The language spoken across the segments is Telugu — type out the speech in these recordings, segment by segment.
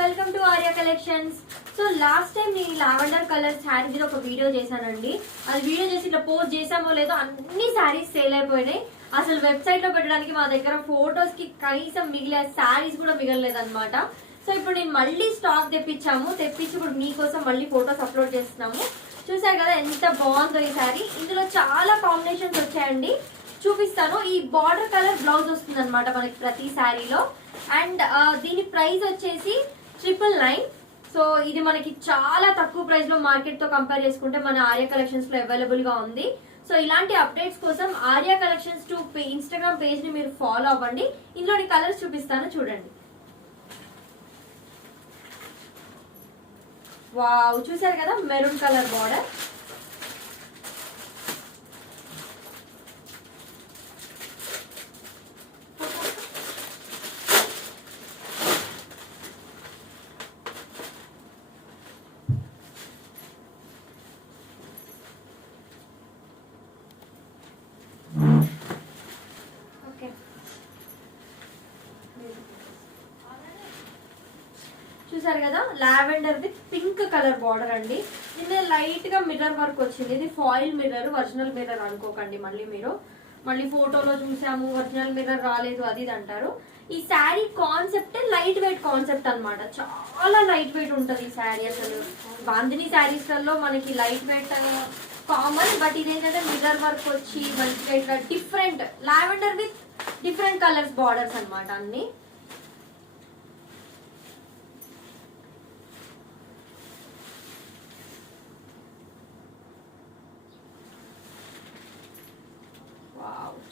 Welcome to Arya collections. So last time నేను లావెండర్ కలర్ శారీస్ ఒక వీడియో చేశానండి. అది వీడియో చేసి ఇట్లా పోస్ట్ చేసామో లేదో అన్ని శారీస్ సేల్ అయిపోయినాయి. అసలు వెబ్సైట్ లో పెట్టడానికి మా దగ్గర ఫొటోస్ కి కనీసం మిగిలే శారీస్ కూడా మిగలలేదన్నమాట. సో ఇప్పుడు నేను మళ్ళీ స్టాక్ తెప్పించి ఇప్పుడు మీకోసం మళ్ళీ ఫొటోస్ అప్లోడ్ చేస్తున్నాము. చూసారు కదా ఎంత బాగుందో ఈ శారీ. ఇందులో చాలా కాంబినేషన్స్ వచ్చాయండి, చూపిస్తాను. ఈ బార్డర్ కలర్ బ్లౌజ్ వస్తుంది అనమాట మనకి ప్రతి శారీలో. అండ్ దీని ప్రైస్ వచ్చేసి 999. సో ఇది మనకి చాలా తక్కువ ప్రైస్ లో మార్కెట్ తో కంపేర్ చేసుకుంటే మన ఆర్యా కలెక్షన్స్ లో అవైలబుల్ గా ఉంది. సో ఇలాంటి అప్డేట్స్ కోసం ఆర్యా కలెక్షన్స్ 2 ఇన్స్టాగ్రామ్ పేజ్ ని మీరు ఫాలో అవ్వండి. ఇందులోని కలర్స్ చూపిస్తాను చూడండి. వావ్, చూసారు కదా మెరూన్ కలర్ బార్డర్. చూసారు కదా lavender with pink colour border అండి. దీని లైట్ గా మిర్రర్ వర్క్ వచ్చింది. ఇది ఫాయిల్ మిర్రర్, ఒరిజినల్ మిర్రర్ అనుకోకండి. మళ్ళీ ఫోటోలో చూసాము ఒరిజినల్ మిర్రర్ రాలేదు అది ఇది అంటారు. ఈ sari concept light weight concept అనమాట. చాలా లైట్ వెయిట్ ఉంటది ఈ శారీ. అసలు బాందిని శారీస్ లలో మనకి లైట్ వెయిట్ కామన్, బట్ ఇదేంటంటే మిర్రర్ వర్క్ వచ్చి మంచిగా ఇట్లా different lavender with different colours borders అనమాట అన్ని.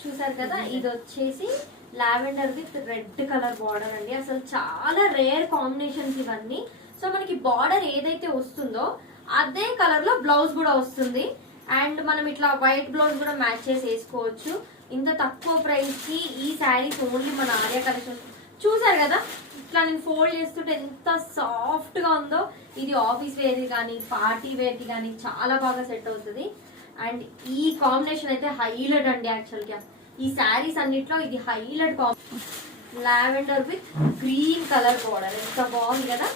చూసారు కదా ఇది వచ్చేసి lavender with red colour border అండి. అసలు చాలా రేర్ కాంబినేషన్స్ ఇవన్నీ. సో మనకి బార్డర్ ఏదైతే వస్తుందో అదే కలర్ లో బ్లౌజ్ కూడా వస్తుంది. అండ్ మనం ఇట్లా వైట్ బ్లౌజ్ కూడా మ్యాచ్ చేసి వేసుకోవచ్చు. ఇంత తక్కువ ప్రైస్ కి ఈ శారీస్ ఓన్లీ మన ఆర్యా కలెక్షన్. చూసారు కదా ఇట్లా నేను ఫోల్డ్ చేస్తుంటే ఎంత సాఫ్ట్ గా ఉందో. ఇది ఆఫీస్ వేర్ కానీ పార్టీ వేర్ కి కానీ చాలా బాగా సెట్ అవుతుంది. అండ్ ఈ కాంబినేషన్ అయితే హైలైట్ అండి. యాక్చువల్ గా ఈ శారీస్ అన్నిట్లో ఇది highlight combination. Lavender with green colour border ఎంత బాగుంది కదా.